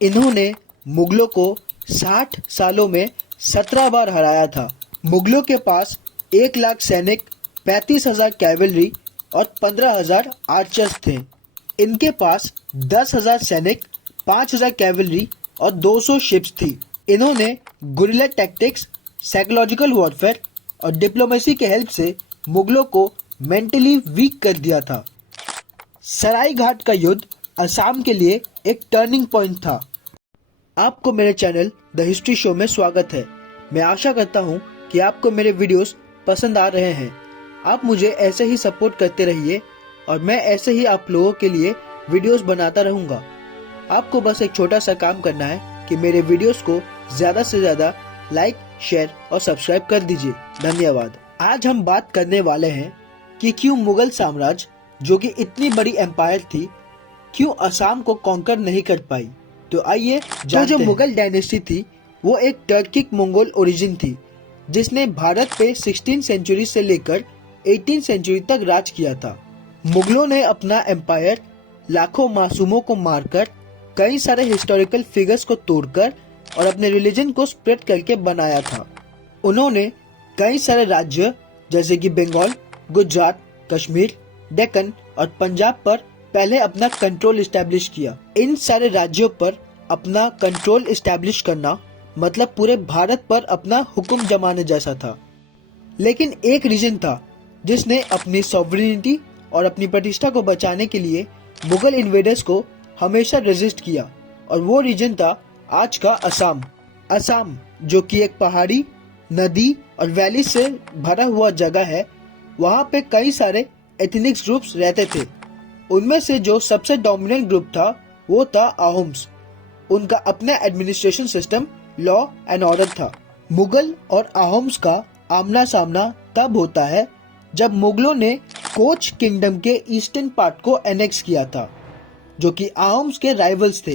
इन्होंने मुगलों को 60 सालों में 17 बार हराया था। मुगलों के पास 1 लाख सैनिक, 35,000 कैवलरी और 15,000 आर्चर्स थे। इनके पास 10,000 सैनिक, 5,000 कैवलरी और 200 शिप्स थी। इन्होंने गुरिल्ला टैक्टिक्स, साइकोलॉजिकल वॉरफेयर और डिप्लोमेसी के हेल्प से मुगलों को मेंटली वीक कर दिया था। सराय घाट का युद्ध असम के लिए एक टर्निंग पॉइंट था। आपको मेरे चैनल द हिस्ट्री शो में स्वागत है। मैं आशा करता हूँ कि आपको मेरे वीडियोस पसंद आ रहे हैं। आप मुझे ऐसे ही सपोर्ट करते रहिए और मैं ऐसे ही आप लोगों के लिए वीडियोस बनाता रहूँगा। आपको बस एक छोटा सा काम करना है कि मेरे वीडियोस को ज़्यादा से ज़्यादा लाइक, शेयर और सब्सक्राइब कर दीजिए। धन्यवाद। आज हम बात करने वाले हैं कि क्यों मुगल साम्राज्य, जो कि इतनी बड़ी एम्पायर थी, क्यों असम को कॉन्कर नहीं कर पाई। तो आइए जानते हैं। मुगल डायनेस्टी थी वो एक टर्किक मंगोल ओरिजिन थी, जिसने भारत पे 16 सेंचुरी से लेकर 18 सेंचुरी तक राज किया था। मुगलों ने अपना एम्पायर लाखों मासूमों को मारकर, कई सारे हिस्टोरिकल फिगर्स को तोड़कर और अपने रिलीजन को स्प्रेड करके बनाया था। उन्होंने कई सारे राज्य जैसे कि बंगाल, गुजरात, कश्मीर, डेक्कन और पंजाब पर पहले अपना कंट्रोल इस्टेब्लिश किया। इन सारे राज्यों पर अपना कंट्रोल इस्टेब्लिश करना मतलब पूरे भारत पर अपना हुक्म जमाने जैसा था। लेकिन एक रीजन था जिसने अपनी सॉवरेनिटी और अपनी प्रतिष्ठा को बचाने के लिए मुगल इन्वेडर्स को हमेशा रेजिस्ट किया, और वो रीजन था आज का असम। असम जो कि एक पहाड़ी, नदी और वैली से भरा हुआ जगह है। वहाँ पे कई सारे एथनिक ग्रुप्स रहते थे। उनमें से जो सबसे डोमिनेंट ग्रुप था वो था अहोम्स। उनका अपना administration system, law and order था। मुगल और अहोम्स का आमना सामना तब होता है जब मुगलों ने कोच किंगडम के ईस्टर्न पार्ट को एनेक्स किया था, जो कि अहोम्स के राइवल्स थे।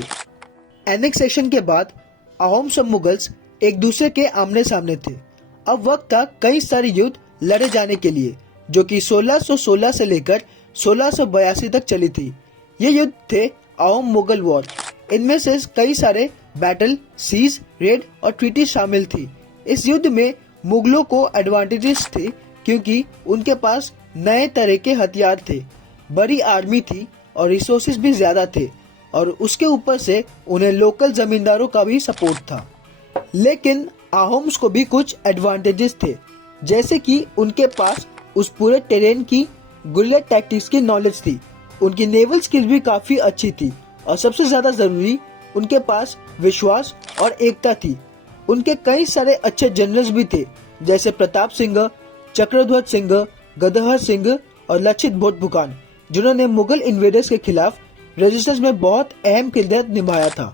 एनेक्सेशन के बाद अहोम्स और मुगल्स एक दूसरे के आमने सामने थे। अब वक्त था कई सारे युद्ध लड़े जाने के लिए, जो कि 1616 से लेकर 1682 तक चली थी। ये युद्ध थे अहोम मुगल वॉर। इनमें से कई सारे बैटल, सीज, रेड और ट्रीटी शामिल थी। इस युद्ध में मुगलों को एडवांटेजेस थे क्योंकि उनके पास नए तरह के हथियार थे, बड़ी आर्मी थी और रिसोर्सेज भी ज्यादा थे, और उसके ऊपर से उन्हें लोकल जमींदारों का भी सपोर्ट था। लेकिन अहोम्स को भी कुछ एडवांटेजेस थे, जैसे कि उनके पास उस पूरे टेरेन की गुरिल्ला टैक्टिक्स की नॉलेज थी। उनकी नेवल स्किल भी काफी अच्छी थी, और सबसे ज्यादा जरूरी उनके पास विश्वास और एकता थी। उनके कई सारे अच्छे जनरल्स भी थे, जैसे प्रताप सिंह, चक्रध्वज सिंह, गदहर सिंह और लक्षित बोरफुकन, जिन्होंने मुगल इन्वेडर्स के खिलाफ रेजिस्टेंस में बहुत अहम किरदार निभाया था।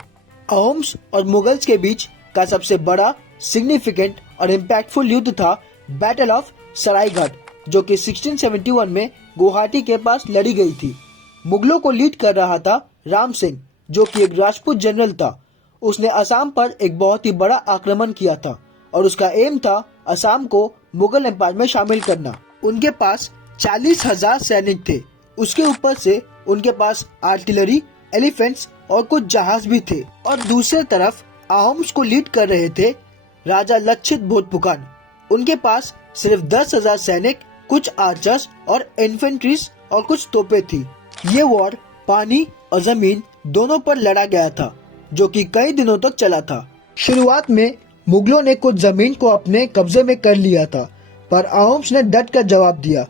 अहोम्स और मुगल्स के बीच का सबसे बड़ा, सिग्निफिकेंट और इम्पैक्टफुल युद्ध था बैटल ऑफ सराय घाट, जो कि 1671 में गुवाहाटी के पास लड़ी गई थी। मुगलों को लीड कर रहा था राम सिंह, जो कि एक राजपूत जनरल था। उसने असम पर एक बहुत ही बड़ा आक्रमण किया था और उसका एम था असम को मुगल एम्पायर में शामिल करना। उनके पास 40,000 सैनिक थे। उसके ऊपर से उनके पास आर्टिलरी, एलिफेंट्स और कुछ जहाज भी थे। और दूसरी तरफ अहोम्स को लीड कर रहे थे राजा लक्षित बोरफुकन। उनके पास सिर्फ 10,000 सैनिक, कुछ आर्चर्स और इन्फेंट्रीज और कुछ तोपें थी। ये वॉर पानी और जमीन दोनों पर लड़ा गया था, जो कि कई दिनों तक चला था। शुरुआत में मुगलों ने कुछ जमीन को अपने कब्जे में कर लिया था, पर अहोम्स ने डट कर जवाब दिया।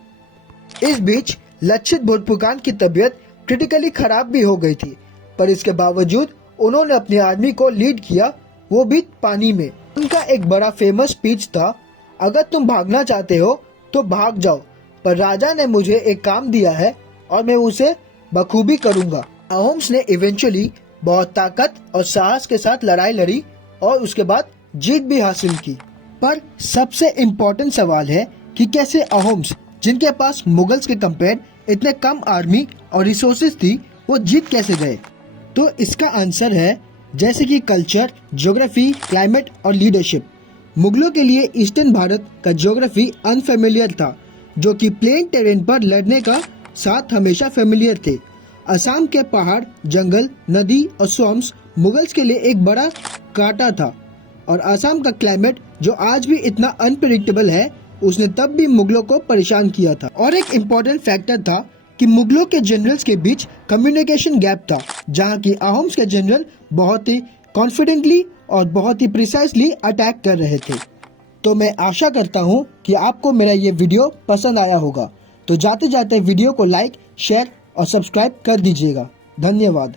इस बीच लक्षित बोरफुकन की तबीयत क्रिटिकली खराब भी हो गई थी, पर इसके बावजूद उन्होंने अपनी आर्मी को लीड किया, वो भी पानी में। उनका एक बड़ा फेमस स्पीच था, अगर तुम भागना चाहते हो तो भाग जाओ, पर राजा ने मुझे एक काम दिया है और मैं उसे बखूबी करूंगा। अहोम्स ने इवेंचुअली बहुत ताकत और साहस के साथ लड़ाई लड़ी और उसके बाद जीत भी हासिल की। पर सबसे इम्पोर्टेंट सवाल है कि कैसे अहोम्स, जिनके पास मुगल्स के कंपेयर इतने कम आर्मी और रिसोर्सेज थी, वो जीत कैसे गए। तो इसका आंसर है जैसे कि कल्चर, ज्योग्राफी, क्लाइमेट और लीडरशिप। मुगलों के लिए ईस्टर्न भारत का ज्योग्राफी अनफेमिलियर था, जो कि प्लेन टेरेन पर लड़ने का साथ हमेशा फेमिलियर थे। असम के पहाड़, जंगल, नदी और स्वम्स मुगल्स के लिए एक बड़ा कांटा था और असम का क्लाइमेट जो आज भी इतना अनप्रेडिक्टेबल है, उसने तब भी मुगलों को परेशान किया था। और एक इम्पोर्टेंट फैक्टर था कि मुगलों के जनरल्स के बीच कम्युनिकेशन गैप था, जहां की अहोम्स के जनरल बहुत ही कॉन्फिडेंटली और बहुत ही प्रिसाइजली अटैक कर रहे थे। तो मैं आशा करता हूं कि आपको मेरा ये वीडियो पसंद आया होगा। तो जाते जाते वीडियो को लाइक, शेयर और सब्सक्राइब कर दीजिएगा। धन्यवाद।